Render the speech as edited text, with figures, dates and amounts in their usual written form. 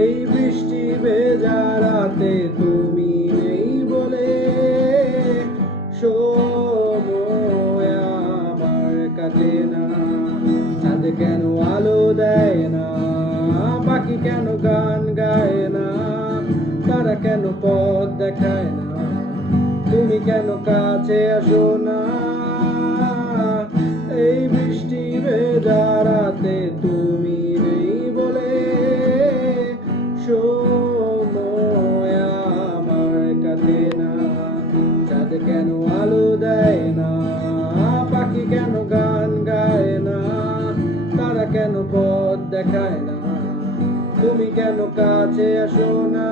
এই বৃষ্টি ভেজা রাতে তুমি নেই বলে সময় আমার কাটে না। চাঁদ কেন আলো দেয় না, পাখি কেন গান গায় না, তারা কেন পথ দেখায় না, তুমি কেন কাছে আসো না। এই বৃষ্টি ভেজা রাতে তুমি নেই বলে সময় আমার কাটে না। চাঁদ কেন আলো দেয় না, পাখি কেন গান গায় না, তারা কেন পথ দেখায় না, তুমি কেন কাছে আসো না।